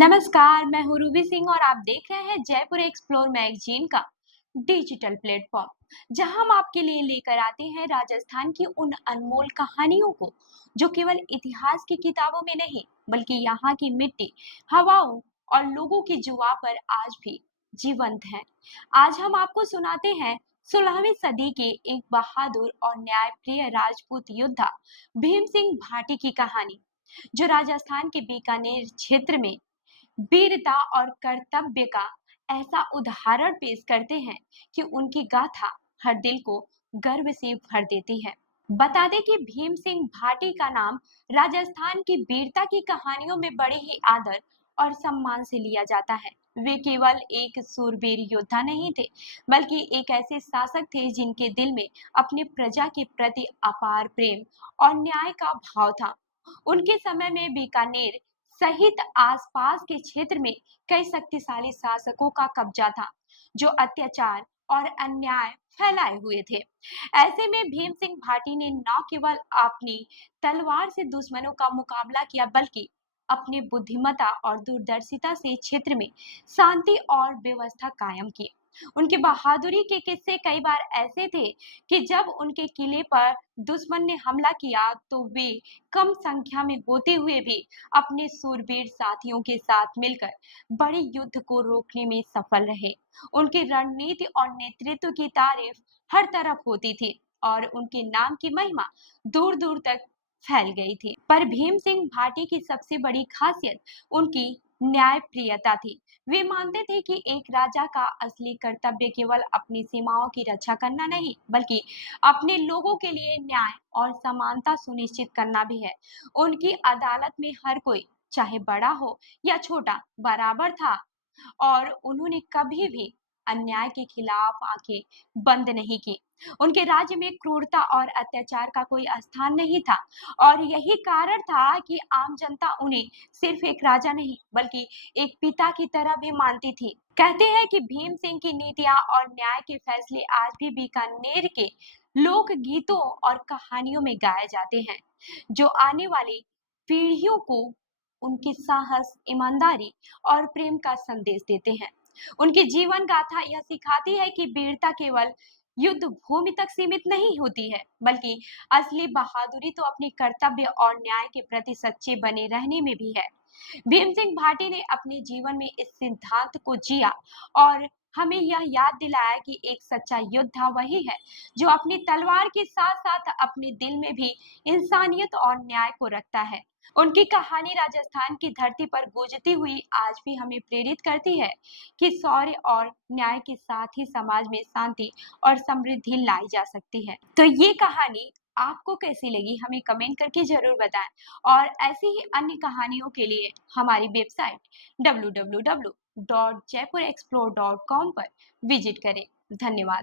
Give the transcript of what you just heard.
नमस्कार, मैं हूँ रूबी सिंह और आप देख रहे हैं जयपुर एक्सप्लोर मैगजीन का डिजिटल प्लेटफॉर्म, जहां हम आपके लिए लेकर आते हैं राजस्थान की उन अनमोल कहानियों को जो केवल इतिहास की किताबों में नहीं बल्कि यहाँ की मिट्टी, हवाओं और लोगों की जुबां पर आज भी जीवंत हैं। आज हम आपको सुनाते हैं 16वीं सदी के एक बहादुर और न्यायप्रिय राजपूत योद्धा भीम सिंह भाटी की कहानी, जो राजस्थान के बीकानेर क्षेत्र में वीरता और कर्तव्य का ऐसा उदाहरण पेश करते हैं कि उनकी गाथा हर दिल को गर्व से भर देती है। बता दें कि भीम सिंह भाटी का नाम राजस्थान की वीरता की कहानियों में बड़े ही आदर और सम्मान से लिया जाता है। वे केवल एक सूरवीर योद्धा नहीं थे, बल्कि एक ऐसे शासक थे जिनके दिल में अपनी प्रजा के प्रति अपार प्रेम और न्याय का भाव था। उनके समय में बीकानेर सहित आसपास के क्षेत्र में कई शक्तिशाली शासकों का कब्जा था, जो अत्याचार और अन्याय फैलाए हुए थे। ऐसे में भीम सिंह भाटी ने न केवल अपनी तलवार से दुश्मनों का मुकाबला किया, बल्कि अपनी बुद्धिमत्ता और दूरदर्शिता से क्षेत्र में शांति और व्यवस्था कायम की। उनकी बहादुरी के किस्से कई बार ऐसे थे कि जब उनके किले पर दुश्मन ने हमला किया तो वे कम संख्या में होते हुए भी अपने सूरवीर साथियों के साथ मिलकर बड़े युद्ध को रोकने में सफल रहे। उनकी रणनीति और नेतृत्व की तारीफ हर तरफ होती थी और उनके नाम की महिमा दूर दूर तक फैल गई थी। पर भीम सिंह भाटी की सबसे बड़ी खासियत उनकी न्यायप्रियता थी। वे मानते थे कि एक राजा का असली कर्तव्य केवल अपनी सीमाओं की रक्षा करना नहीं, बल्कि अपने लोगों के लिए न्याय और समानता सुनिश्चित करना भी है। उनकी अदालत में हर कोई, चाहे बड़ा हो या छोटा, बराबर था और उन्होंने कभी भी अन्याय के खिलाफ आंखें बंद नहीं की। उनके राज्य में क्रूरता और अत्याचार का कोई स्थान नहीं था और यही कारण था कि आम जनता उन्हें सिर्फ एक राजा नहीं बल्कि एक पिता की तरह भी मानती थी। कहते हैं कि भीम सिंह की नीतियां और न्याय के फैसले आज भी बीकानेर के लोक गीतों और कहानियों में गाए जाते हैं, जो आने वाली पीढ़ियों को उनके साहस, ईमानदारी और प्रेम का संदेश देते हैं। उनकी जीवन गाथा यह सिखाती है कि वीरता केवल युद्ध भूमि तक सीमित नहीं होती है, बल्कि असली बहादुरी तो अपने कर्तव्य और न्याय के प्रति सच्चे बने रहने में भी है। भीम सिंह भाटी ने अपने जीवन में इस सिद्धांत को जिया और हमें यह याद दिलाया कि एक सच्चा योद्धा वही है जो अपनी तलवार के साथ साथ अपने दिल में भी इंसानियत और न्याय को रखता है। उनकी कहानी राजस्थान की धरती पर गूंजती हुई आज भी हमें प्रेरित करती है कि शौर्य और न्याय के साथ ही समाज में शांति और समृद्धि लाई जा सकती है। तो ये कहानी आपको कैसी लगी हमें कमेंट करके जरूर बताएं और ऐसी ही अन्य कहानियों के लिए हमारी वेबसाइट www.jaipurexplore.com पर विजिट करें। धन्यवाद।